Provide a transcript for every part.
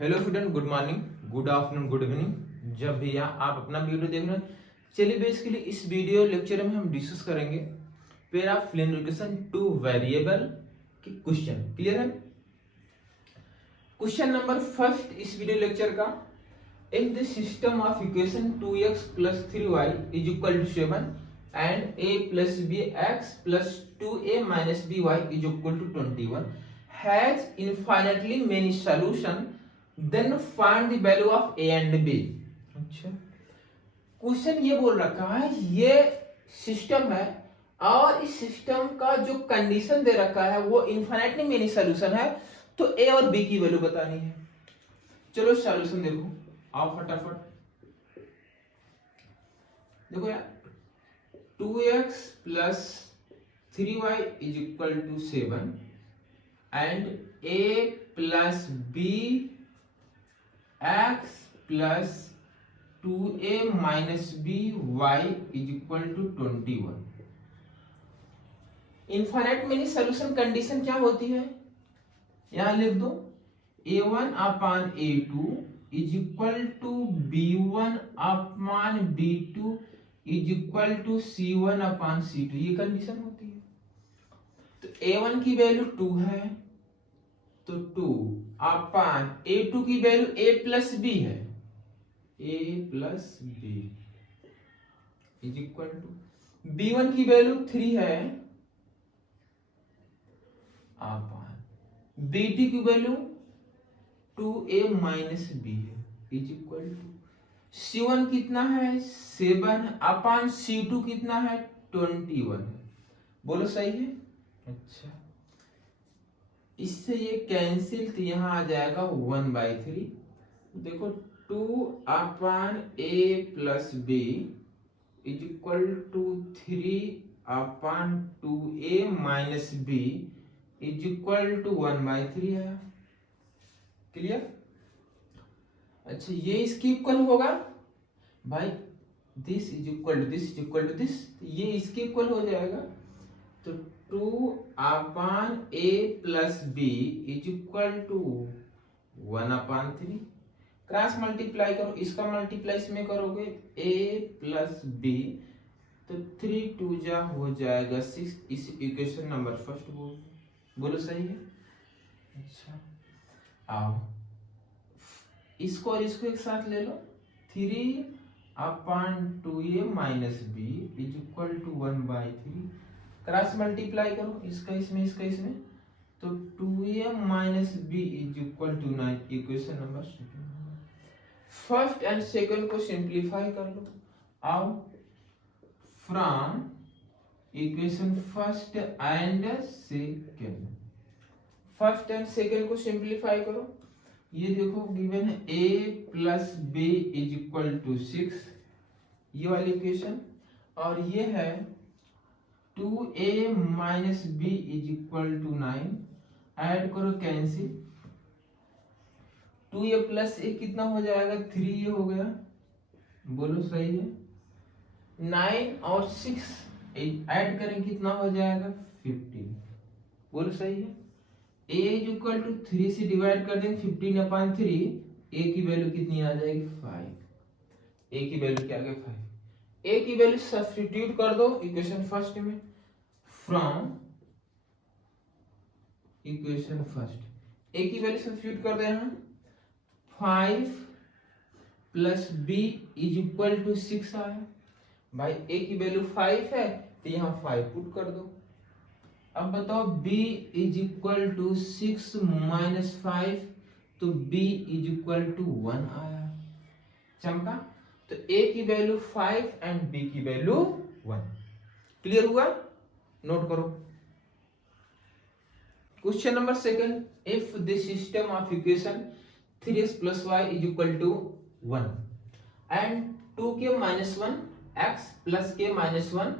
Hello student, good morning, good afternoon, good evening, जब भी आप अपना वीडियो देख रहे हैं। चलिए बेसिकली इस वीडियो लेक्चर में हम डिस्कस करेंगे pair of linear equation two variable के क्वेश्चन। क्लियर है? क्वेश्चन नंबर फर्स्ट इस वीडियो लेक्चर का, in the system of equation 2x plus 3y is equal to 7 and a plus bx plus 2a minus by is equal to 21 has infinitely many solution, then find the value of a and b। अच्छा, question ये बोल रखा है, ये system है और इस system का जो कंडीशन दे रखा है वो इनफाइनाइटली मेनी सॉल्यूशन है, तो ए और बी की वैल्यू बतानी है। चलो सॉल्यूशन देखो, आओ फटाफट देखो यार। 2x plus 3y is equal to 7 and a plus b x plus 2a minus b y is equal to 21। Infinite many solution condition क्या होती है? यहां लिख दो, a1 upon a2 is equal to b1 upon b2 is equal to c1 upon c2। ये condition होती है। तो a1 की वैल्यू 2 है, तो 2 अपॉन a2 की वैल्यू a प्लस b है, a plus b is equal to b1 की वैल्यू 3 है अपॉन b2 की वैल्यू 2a माइनस b है इज इक्वल टू c1 कितना है 7 अपॉन c2 कितना है 21। बोलो सही है? अच्छा, इससे ये कैंसिल, तो यहां आ जाएगा 1/3। देखो 2 upon a plus b is equal to 3 upon 2a minus b is equal to 1/3 है। क्लियर? अच्छा, ये इसके इक्वल होगा भाई, this is equal to this is equal to this, ये इसके इक्वल हो जाएगा। तो 2 upon a plus b is equal to 1/3। Cross multiply करो, इसका मल्टीप्लाई इसमें करोगे a प्लस b, तो 3 2 जा हो जाएगा 6। इस इक्वेशन नंबर फर्स्ट बोलो सही है? अच्छा, आओ इसको और इसको एक साथ ले लो, 3 upon 2a minus b is equal to 1/3। Cross multiply करो, इसका इसमें इसका इसमें, तो 2a minus b is equal to 9। Equation number second. First and second को सिंप्लीफाई कर लो। आओ, from equation first and second, first and second को सिंप्लीफाई करो। ये देखो गिवन है a plus b is equal to 6, ये वाली इक्वेशन, और ये है 2a minus b is equal to 9। Add करो, कैंसिल, 2a प्लस a कितना हो जाएगा 3a हो गया। बोलो सही है? 9 और 6 ऐड करें कितना हो जाएगा 15। बोलो सही है? a इज इक्वल टू 3 से डिवाइड कर देंगे 15/3, a की वैल्यू कितनी आ जाएगी 5। a की वैल्यू क्या आ गई 5। a की वैल्यू सब्स्टिट्यूट कर दो इक्वेशन फर्स्ट में, फ्रॉम इक्वेशन फर्स्ट a की वैल्यू सब्स्टिट्यूट कर दे यहाँ, 5 plus b is equal to 6 आया। भाई a की वैल्यू 5 है, तो यहाँ 5 पुट कर दो। अब बताओ b is equal to 6 minus 5, तो b इज इक्वल टू 1 आया। चमका? तो a की वैल्यू 5 एंड b की वैल्यू 1। क्लियर हुआ? नोट करो। Question number second, if the system of equation 3x plus y is equal to 1 and 2k minus 1 x plus k minus 1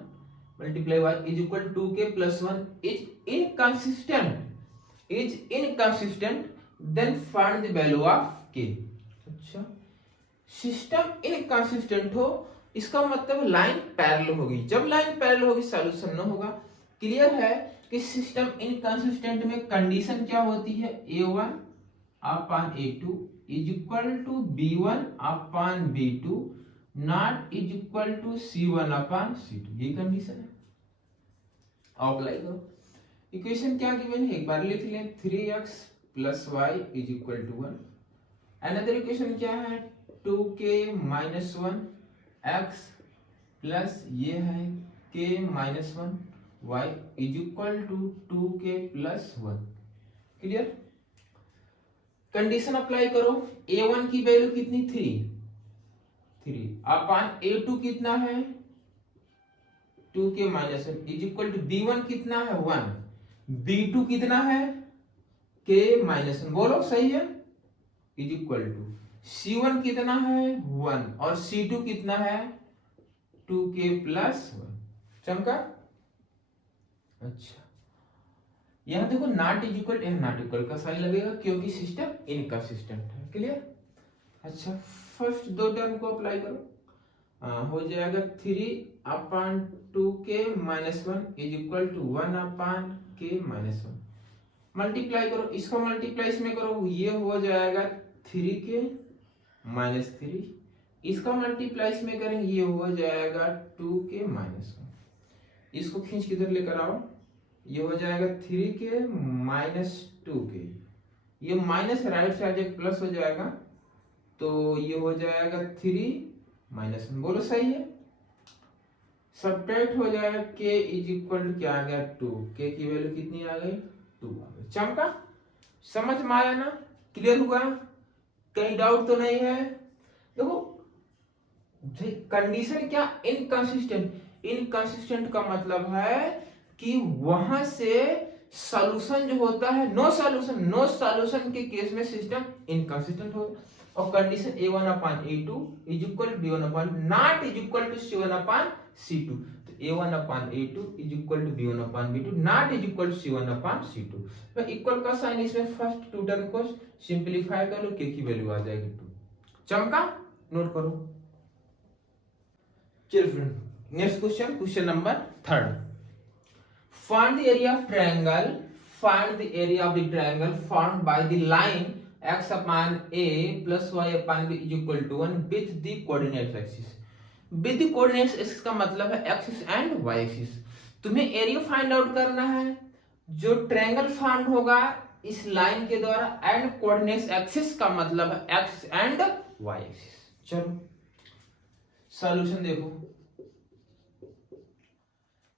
multiply y is equal to 2k plus 1 is inconsistent, then find the value of k। अच्छा, system inconsistent हो, इसका मतलब line parallel होगी। जब line parallel होगी solution न होगा। Clear है कि सिस्टम इनकंसिस्टेंट में कंडीशन क्या होती है? a1 upon a2 is equal to B1 upon B2 not is equal to C1 upon C2, ये कंडीशन है। अप्लाई करो। इक्वेशन क्या गिवन है एक बार लिख लें, 3x plus y is equal to 1। Another equation क्या है, 2k माइनस 1 x प्लस ये है k minus 1 y is equal to 2k plus 1। Clear. Condition apply करो, a1 की वैल्यू कितनी 3 अपान a2 कितना है 2k minus 1 is equal to b1 कितना है 1, b2 कितना है k माइनस 1, बोलो सही है, इज इक्वल टू c1 कितना है 1 और c2 कितना है 2k प्लस 1। चमका। अच्छा यहां देखो not is equal, not equal का साइन लगेगा क्योंकि सिस्टम इनकंसिस्टेंट है। क्लियर। अच्छा फर्स्ट दो टर्म को अप्लाई करो, हो जाएगा 3 upon 2k minus 1 is equal to 1 upon k minus 1। Multiply करो, इसको मल्टीप्लाई इसमें करो, ये हो जाएगा 3k माइनस 3, इसका मल्टीप्लाई इसमें करेंगे, ये हो जाएगा 2k माइनस 1। इसको खींच किधर लेकर आओ, ये हो जाएगा 3k माइनस 2k, ये माइनस राइट साइड एक प्लस हो जाएगा, तो ये हो जाएगा 3 माइनस 1, बोलो सही है। सब्ट्रैक्ट हो जाएगा k इज इक्वल टू क्या आ गया 2, k की वैल्यू कितनी आ गई 2 आ गई। चमका। समझ में आया ना, क्लियर हुआ, कहीं डाउट तो नहीं है। देखो कंडीशन क्या इनकंसिस्टेंट, इनकंसिस्टेंट का मतलब है कि वहां से सॉल्यूशन जो होता है नो सॉल्यूशन के केस में सिस्टम इनकंसिस्टेंट होता है। और condition a1 upon a2 is equal to b1 upon not is equal to c1 upon c2, तो a1 upon a2 is equal to b1 upon b2 not is equal to c1 upon c2। तो equal का sign इसमें first two term को simplify कर लो, k की value आ जाएगी 2। चमका। नोट करो। चलिए friend next question, question number 3। Find the area of triangle. Find the area of the triangle formed by the line x upon a plus y upon b is equal to 1 with the coordinate axis. With the coordinate axis का मतलब है axis and y axis. तुम्हें area find out करना है जो triangle form होगा इस line के द्वारा, एंड कोऑर्डिनेट एक्सिस का मतलब है एक्स एंड वाई एक्सिस। चलो सॉल्यूशन देखो,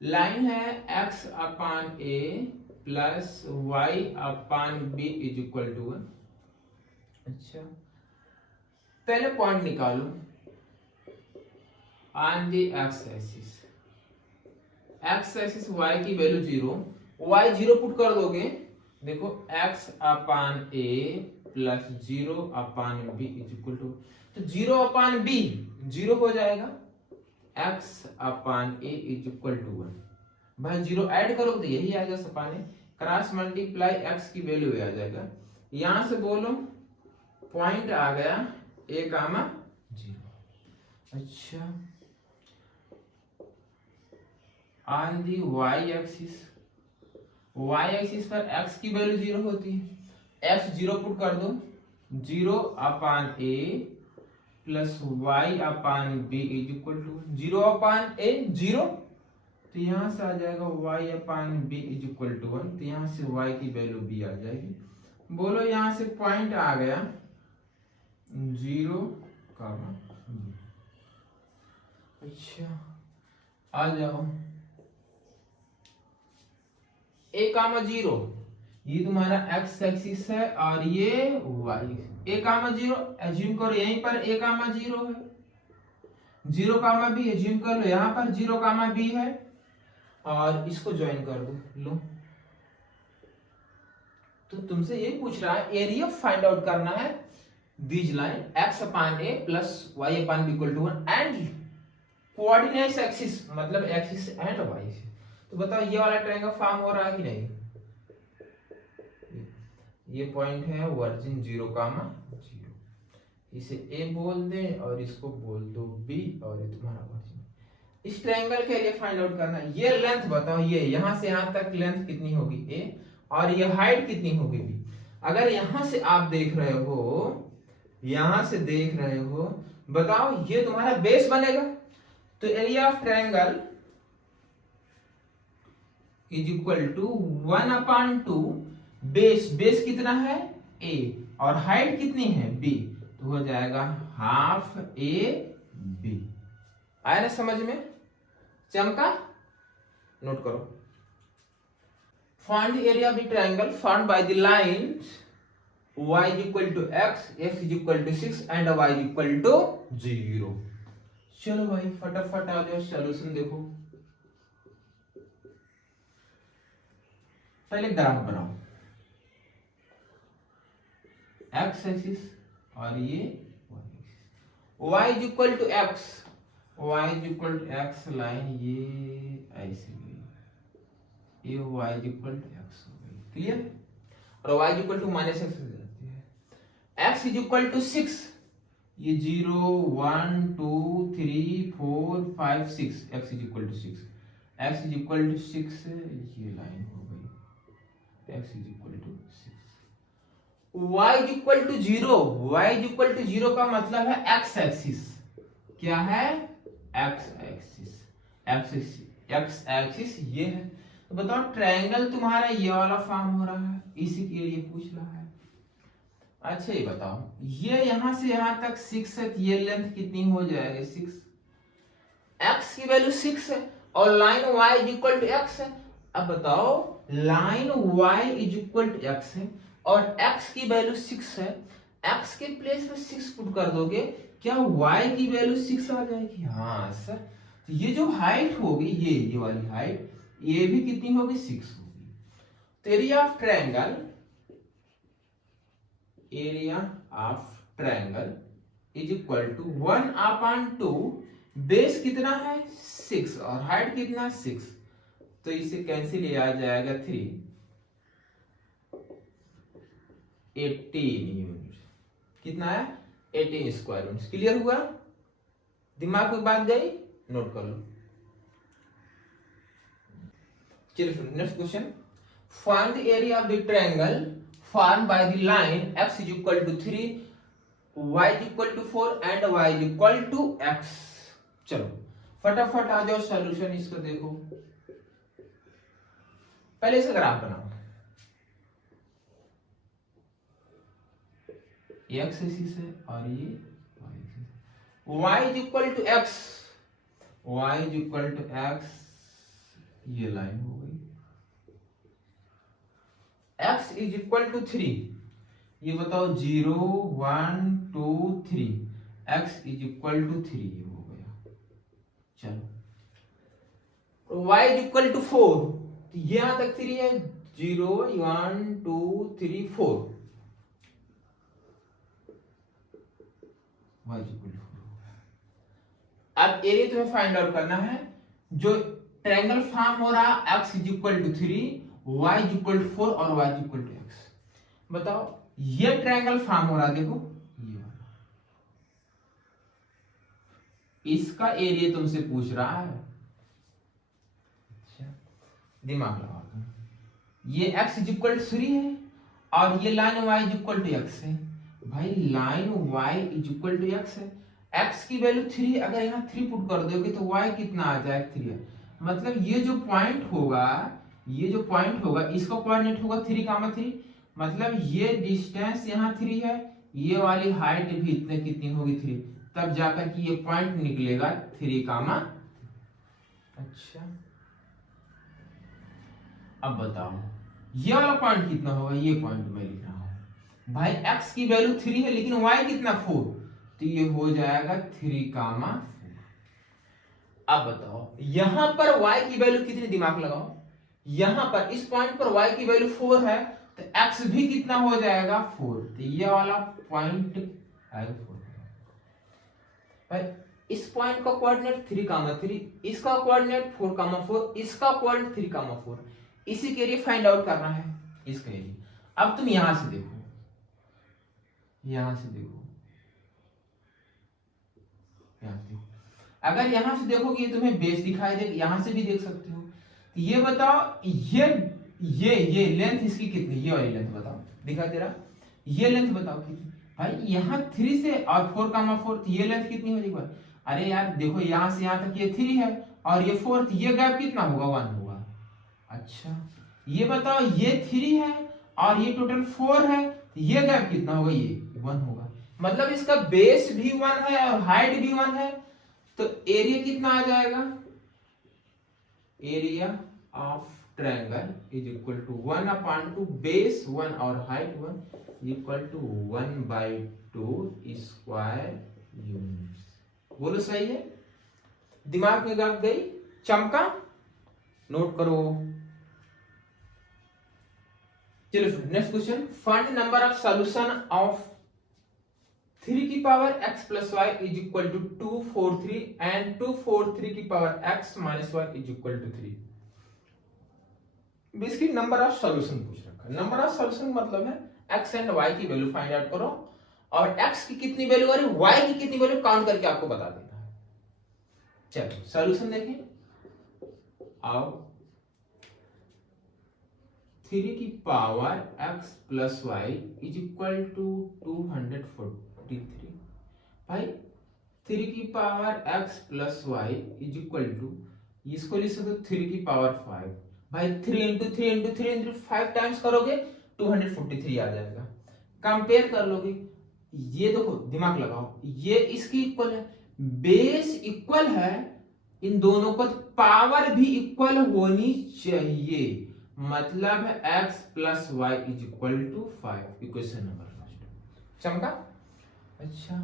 लाइन है x upon a plus y upon b is equal to 1। अच्छा पहले पॉइंट निकालो on the x axis, x axis y की वैल्यू 0, y 0 पुट कर दोगे, देखो x upon a plus 0 upon b is equal to, तो 0 upon b 0 हो जाएगा, x upon a is equal to 1। भाई 0 ऐड करो तो यही आएगा सपाने, क्रॉस मल्टीप्लाई x की वैल्यू आ जाएगा, यहां से बोलो पॉइंट आ गया a कामा 0। अच्छा ऑन दी y एक्सिस पर x की वैल्यू 0 होती है, x 0 पुट कर दो, 0 upon a plus y upon b is equal to 0 upon a 0, तो यहां से आ जाएगा y upon b is equal to 1, तो यहां से y की वैल्यू b आ जाएगी। बोलो यहां से पॉइंट आ गया 0 कामा 0। अच्छा आ जाओ a कामा 0, ये तुम्हारा x एक्सिस है और ये y, a कामा 0 एज्यूम करो यहीं पर a कामा 0 है, 0 कामा b एज्यूम कर लो यहां पर 0 कामा b है, और इसको ज्वाइन कर दो लो। तो तुमसे ये पूछ रहा है एरिया फाइंड आउट करना है this line x upon a plus y upon b equal to 1 and coordinates axis मतलब एक्सिस एंड y एक्सिस। तो बताओ ये वाला ट्रायंगल फॉर्म हो रहा है कि नहीं, ये पॉइंट है वर्जिन 0 कामा 0, इसे a बोल दे और इसको बोल दो b, और ये तुम्हारा वर्जिन। इस ट्रायंगल के लिए फाइंड आउट करना है, ये लेंथ बताओ, ये यहां से यहां तक लेंथ कितनी होगी a और ये हाइट कितनी होगी b। अगर यहां से आप देख रहे हो यहां से देख रहे हो, बताओ ये तुम्हारा बेस बनेगा। तो area of triangle is equal to 1/2 base, base कितना है a और हाइट कितनी है b, तो हो जाएगा हाफ a b। आया ना समझ में, चमका, नोट करो। Find area of the triangle formed by the lines y is equal to x, x is equal to 6 and y is equal to 0। चलो भाई फटाफट आ जाओ, सॉल्यूशन देखो। पहले ग्राफ बनाओ, x एक्सिस और ये y is equal to x, y is equal to x line ये ऐसे गई, ये y is equal to x हो गई, क्लियर। और y is equal to -x हो जाती है, x is equal to 6, ये 0 1 2 3 4 5 6, x is equal to 6, x is equal to 6, ये लाइन हो गई, x is equal to 6। y is equal to 0, y is equal to 0 का मतलब है x एक्सिस, क्या है x एक्सिस, x एक्सिस ये है। तो बताओ ट्रायंगल तुम्हारा ये वाला फॉर्म हो रहा है, इसी के लिए पूछ रहा है। अच्छा ये बताओ, ये यहां से यहां तक 6 है, ये लेंथ कितनी हो जाएगी 6, x की वैल्यू 6 है और line y is equal to x है। अब बताओ line y is equal to x है और x की वैल्यू 6 है, x के प्लेस में 6 पुट कर दोगे, क्या y की वैल्यू 6 आ जाएगी? हाँ सर। तो ये जो हाइट होगी, ये वाली हाइट, ये भी कितनी होगी 6 होगी। तो area of triangle, area of triangle is equal to 1/2 base कितना है 6 और हाइट कितना 6, तो इसे कैंसिल आ जाएगा 3, 18 यूनिट, कितना है 18 स्क्वायर यूनिट। क्लियर हुआ, दिमाग में बात गई, नोट कर लो। चलिए next question, find the area of the triangle formed by the line x is equal to 3, y is equal to 4 and y is equal to x। चलो फटाफट आ जाओ, सॉल्यूशन इसको देखो। पहले से ग्राफ बनाओ, x एक्सिस है और ये y is equal to x, y is equal to x, ये लाइन हो गई, x इज इक्वल टू 3, ये बताओ 0 1 2 3, x इज इक्वल टू 3 हो गया। चलो y इज इक्वल टू 4, तो यहां तक 3 है, 0 1 2 3 4, y इज इक्वल टू 4। अब एरिया तुम्हें फाइंड आउट करना है, जो ट्रायंगल फॉर्म हो रहा है x is equal to 3, y is equal to 4 और y is equal to x। बताओ ये ट्रायंगल फॉर्म हो रहा है, देखो ये वाला, इसका एरिया तुमसे पूछ रहा है। अच्छा दिमाग लगाओ, ये x इज इक्वल टू 3 है और ये line y is equal to x है। भाई line y is equal to x है, x की वैल्यू 3, अगर यहाँ 3 पुट कर दोगे तो y कितना आ जाएगा 3 है। मतलब ये जो पॉइंट होगा, ये जो पॉइंट होगा इसका कोऑर्डिनेट होगा 3,3, मतलब ये डिस्टेंस यहाँ 3 है, ये वाली हाइट भी इतने कितनी होगी 3, तब जाकर कि ये पॉइंट निकलेगा 3, अच्छा अब बताओ ये वाला पॉइंट कितना होगा, ये पॉइंट मैं लिख रहा हूं। भाई x की वैल्यू 3 है लेकिन y कितना 4, तो ये हो जाएगा 3, 4। अब बताओ यहां पर y की वैल्यू कितनी, दिमाग लगाओ, यहां पर इस पॉइंट पर y की वैल्यू 4 है तो x भी कितना हो जाएगा 4, तो ये वाला पॉइंट आएगा 4। भाई इस पॉइंट का कोऑर्डिनेट 3, इसका कोऑर्डिनेट 4, इसका कोऑर्डिनेट 3, 4, इसी के लिए फाइंड आउट करना है इसका एरिया। अब तुम यहां से देखो, यहां से देखो, यहां से देखो, अगर यहां से देखोगे ये तुम्हें बेस दिखाई देगा, यहां से भी देख सकते हो। ये बताओ ये लेंथ इसकी कितनी, ये वाली लेंथ बताओ, दिखाई दे रहा, ये लेंथ बताओ कितनी। भाई यहाँ 3 से और 4,4 तो ये लेंथ कितनी हो जाएगी? अरे यार देखो यहाँ से यहाँ तक ये 3 है और ये 4, तो ये गैप कितना होगा? 1 होगा। अच्छा ये बताओ ये 3 है और ये टोटल 4 है, तो ये गैप कितना होगा? ये 1 होगा। मतलब इसका बेस भी 1 है और हाइट भी 1 है, तो एरिया कितना आ जाएगा? Area of triangle is equal to 1/2 base 1 और height 1 equal to 1/2 square units. बोलो सही है? दिमाग में गप गई? चमका? नोट करो। चलो next question, find number of solution of 3 की power x plus y is equal to 243 and 243 की power x minus y is equal to 3। Basically number of solution पूछ रखा है। नंबर ऑफ सॉल्यूशन मतलब है x एंड y की value find out करो और x की कितनी वैल्यू और y की कितनी वैल्यू काउंट करके आपको बता देना है। चलो सॉल्यूशन देखें। आओ 3 की power x plus y is equal to 243। भाई 3 की power x plus y is equal to, इसको लिख सकते हो 3 की पावर 5। भाई 3 इंटू 3 इंटू 3 इंटू 5 टाइम्स करोगे 243 आ जाएगा। कंपेयर कर लोगे, ये देखो दिमाग लगाओ, ये इसकी इक्वल है, बेस इक्वल है, इन दोनों को पावर भी इक्वल होनी चाहिए, मतलब x plus y is equal to 5। Equation number first चमका। अच्छा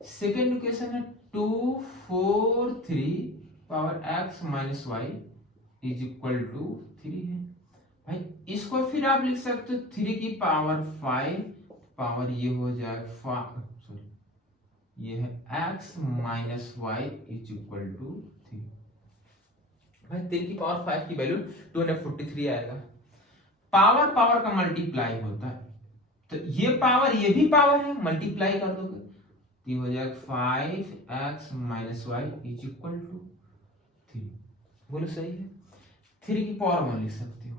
सेकेंड इक्वेशन है 243 power x minus y is equal to 3 है। भाई इसको फिर आप लिख सकते हो 3 की पावर 5 पावर ये हो जाएगा सॉरी ये है x minus y is equal to 3। भाई 3 की पावर 5 की वैल्यू 243 आएगा। पावर पावर का मल्टीप्लाई होता है, तो ये पावर ये भी पावर है, मल्टीप्लाई कर दोगे तो हो जाएगा 5x minus y is equal to 3। बोलो सही है? 3 की पावर 1 लिख सकते हो।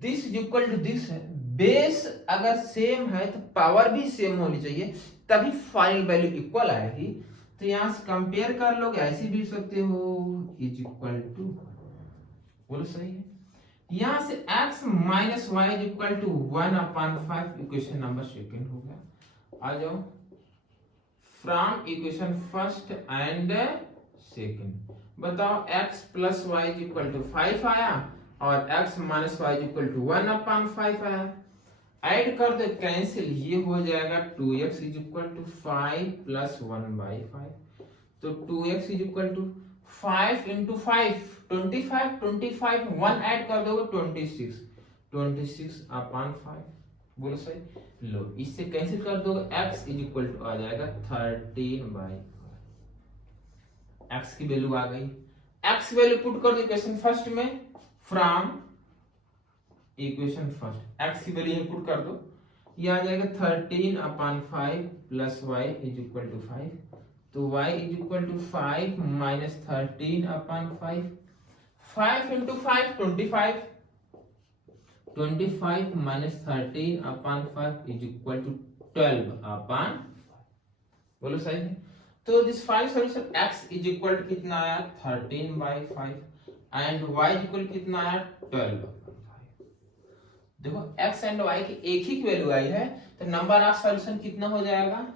This is equal to this है, बेस अगर सेम है तो पावर भी सेम होनी चाहिए, तभी फाइनल वैल्यू इक्वल आएगी। तो यहां से कंपेयर कर लोगे, ऐसे भी लिख सकते हो इज इक्वल टू। बोलो सही है? यहां से x minus y is equal to 1/5 equation number second हो गया। आ जाओ from equation first and second, बताओ x plus y is equal to 5 आया और x minus y is equal to 1/5 आया। ऐड कर दो, कैंसिल, ये हो जाएगा 2x is equal to 5 plus 1/5। तो 2x is equal to 5 into 5 25, 25 1 add कर दोगे 26, 26/5। बोलो सही? लो इससे कैंसिल कर दोगे, x इज इक्वल टू आ जाएगा 13/5। x की वैल्यू आ गई। x वैल्यू पुट कर दो इक्वेशन फर्स्ट में, फ्रॉम इक्वेशन फर्स्ट x की वैल्यू यहीं पुट कर दो, ये आ जाएगा 13/5 plus y is equal to 5। तो y is equal to 5 minus 13/5। 5 into 5 25, 25 minus 13/5 is equal to 12/5। बोलो सही है? तो this final solution x is equal to कितना आया? 13/5 एंड y इज इक्वल कितना आया? 12/5। देखो x एंड y की एक ही वैल्यू आई है, तो नंबर ऑफ सॉल्यूशन कितना हो जाएगा?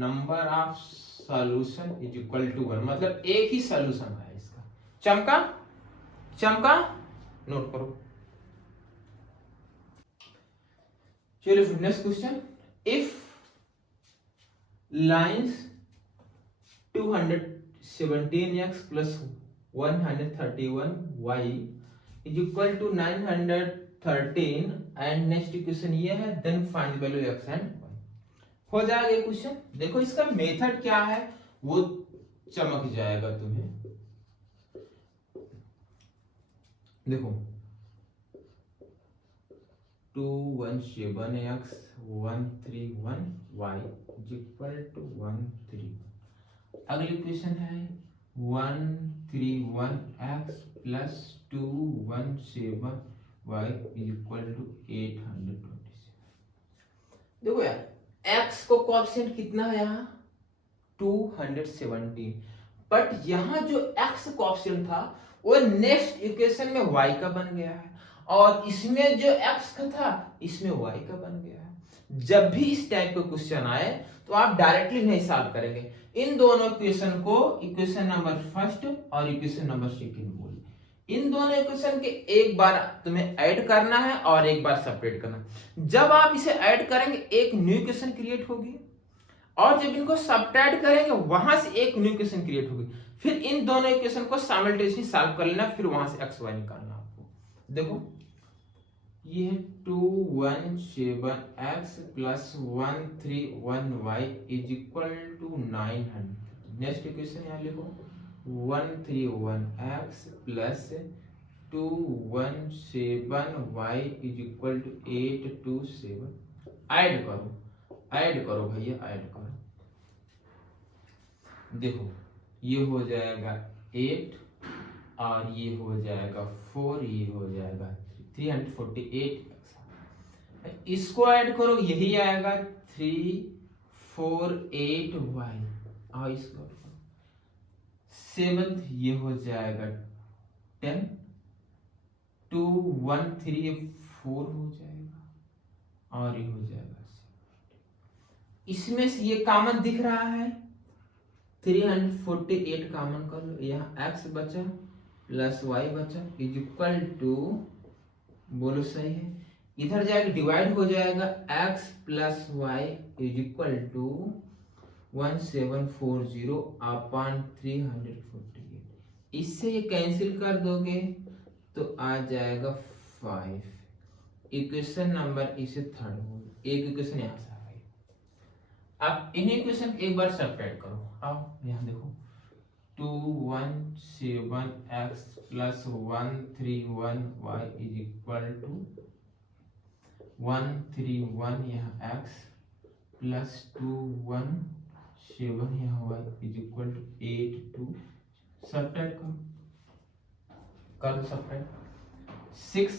Number of solution is equal to 1, मतलब एक ही सॉल्यूशन है इसका। चमका? चमका? नोट करो। चलिए next question, if lines 217x plus 131y is equal to 913 and next equation ये है, then find value x and y। हो जाएगा ये क्वेश्चन। देखो इसका मेथड क्या है वो चमक जाएगा तुम्हें। देखो 217x 131y is equal to 131। अगली क्वेश्चन है 131x plus 217y is equal to 827। देखो यार x को कोएफिशिएंट कितना है यहाँ 217, बट यहाँ जो x कोएफिशिएंट था वो नेक्स्ट इक्वेशन में y का बन गया है, और इसमें जो x का था इसमें y का बन गया है। जब भी इस टाइप का क्वेश्चन आए तो आप डायरेक्टली नहीं सॉल्व करेंगे, इन दोनों इक्वेशन को इक्वेशन नंबर फर्स्ट और इक्वेशन नंबर सेकंड बोल, इन दोनों इक्वेशन के एक बार तुम्हें ऐड करना है और एक बार सेपरेट करना। जब आप इसे ऐड करेंगे एक न्यू इक्वेशन क्रिएट होगी, और जब इनको सब्ट्रैक्ट करेंगे वहां से एक न्यू इक्वेशन क्रिएट होगी, फिर इन दोनों इक्वेशन को साइमल्टेनियसली सॉल्व कर लेना, फिर वहां से एक्स वाई निकालना आपको। देखो ये है 217x plus 131y is equal to 900। Next equation यहाँ लिखो 131x plus 217y is equal to 827। Add करो भैया, ऐड करो। देखो ये हो जाएगा 8 और ये हो जाएगा 4, ये हो जाएगा 348। इसको ऐड करो, यही आएगा 348y, और इसको 7 ये हो जाएगा 10, 2134 हो जाएगा, और ये हो जाएगा। इसमें से ये कॉमन दिख रहा है 348 कॉमन कर लो, यहाँ x बचा प्लस y बचा इज इक्वल टू, बोलो सही है, इधर जाएगा डिवाइड हो जाएगा x plus y is equal to 1740 upon 348। इससे ये कैंसिल कर दोगे तो आ जाएगा 5। इक्वेशन नंबर इसे थर्ड हो, एक इक्वेशन यहाँ से आ गई। अब इन्हीं इक्वेशन एक बार सब्ट्रैक्ट करो। अब यहाँ देखो 217x plus 131y is equal to 131 यहाँ x प्लस 217 यहाँ y is equal to 82। Subtract करो सब्ट्रैक्ट 6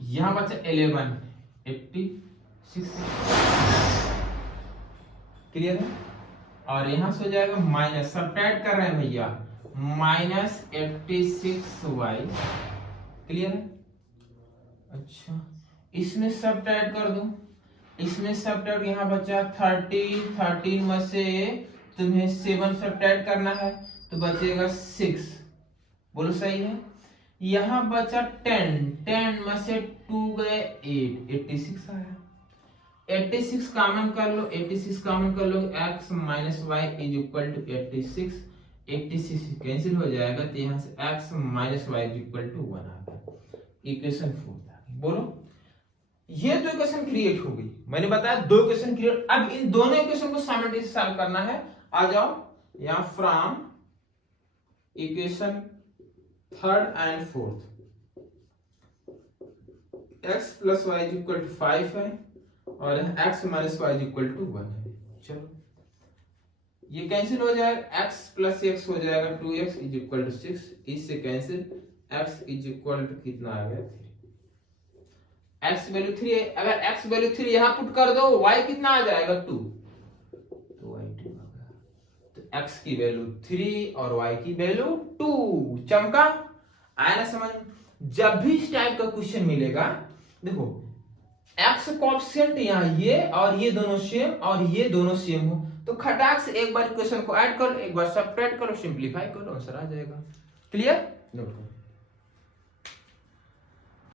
यहाँ बचा 11 86। क्लियर है? और यहां से हो जाएगा माइनस, सब्ट्रैक्ट कर रहे हैं भैया, माइनस 86y। क्लियर है? अच्छा इसमें सब्ट्रैक्ट कर दो, इसमें सब्ट्रैक्ट यहाँ बचा 13 में से तुम्हें 7 सब्ट्रैक्ट करना है तो बचेगा 6। बोलो सही है? यहाँ बचा 10 में से 2 गए 8, 86 आया। 86 कॉमन कर लो, 86 कॉमन कर लो, x minus y is equal to 86। 86 cancel हो जाएगा तो यहाँ से x minus y is equal to 1 आ गया। इक्वेशन 4 आ गई। बोलो ये दो इक्वेशन क्रिएट हो गई, मैंने बताया दो इक्वेशन क्रिएट। अब इन दोनों इक्वेशन को साइमल्टेनियसली सॉल्व करना है। आ जाओ यहाँ from equation third and fourth, x plus y is equal to 5 है और x minus y is equal to 1 है। चलो ये कैंसिल हो जाएगा, x प्लस x हो जाएगा 2x इज इक्वल टू 6। इससे cancel, x is equal to कितना आ गया 3। x वैल्यू 3 है, अगर x वैल्यू 3 यहां पुट कर दो y कितना आ जाएगा 2, तो y 2 आ गया। तो x की वैल्यू 3 और y की वैल्यू 2। चमका? आया ना समझ? जब भी इस टाइप का क्वेश्चन मिलेगा, देखो x कोएफिशिएंट यहाँ ये और ये दोनों सेम और ये दोनों सेम हो तो खटाक से एक बार इक्वेशन को ऐड करो, एक बार सब्ट्रैक्ट करो, सिंपलीफाई करो, आंसर आ जाएगा। क्लियर? नोट करो।